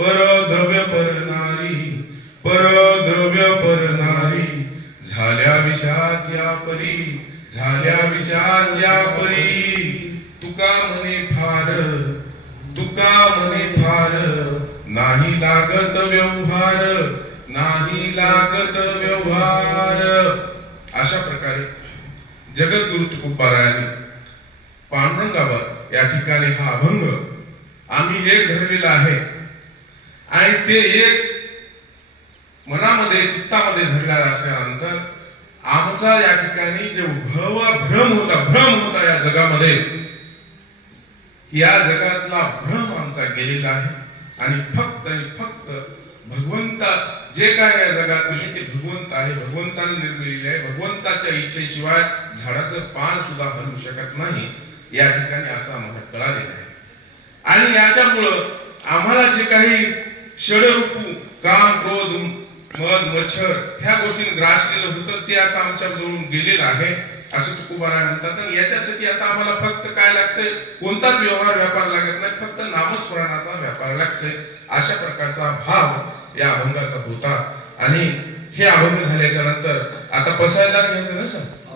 परद्रव्य परनारी परद्रव्य परनारी झाल्या विषाच्या परी झाल्या विषाच्या परी. तुका म्हणे फार तुका म्हणे फार नाही लागत व्यवहार नाही लागत व्यवहार. अशा प्रकारे जगद्गुरु तुकोबारायांनी पांडुरंगावर या ठिकाणी हा अभंग आम्ही एक धरलेला आहे. ते एक मनामध्ये चित्तामध्ये धरणार असल्यानंतर आमचा या ठिकाणी जे भव भ्रम होता भ्रम होता या जगामध्ये या जगातला भ्रम आमचा गेलेला आहे. आणि फक्त आणि फक्त भगवंता जे काय या जगात आहे ते भगवंत आहे. भगवंताने निर्मिलेले आहे. भगवंताच्या इच्छेशिवाय झाडाचं पान सुद्धा हलू शकत नाही. या ठिकाणी असं आम्हाला कळालेलं आहे. आणि याच्यामुळं आम्हाला जे काही षडरूपू काम क्रोध मध मच्छर ह्या गोष्टीने ग्रासलेलं होतं ते आता आमच्या जवळून गेलेलं आहे असं तुकोबाराय म्हणतात आणि याच्यासाठी आता आम्हाला फक्त काय लागतंय? कोणताच व्यवहार व्यापार लागत नाही फक्त नामस्मरणाचा व्यापार लागतोय. अशा प्रकारचा भाव या अभंगाचा होता. आणि हे अभंग झाल्याच्यानंतर आता पसायदान घ्यायचं ना सर?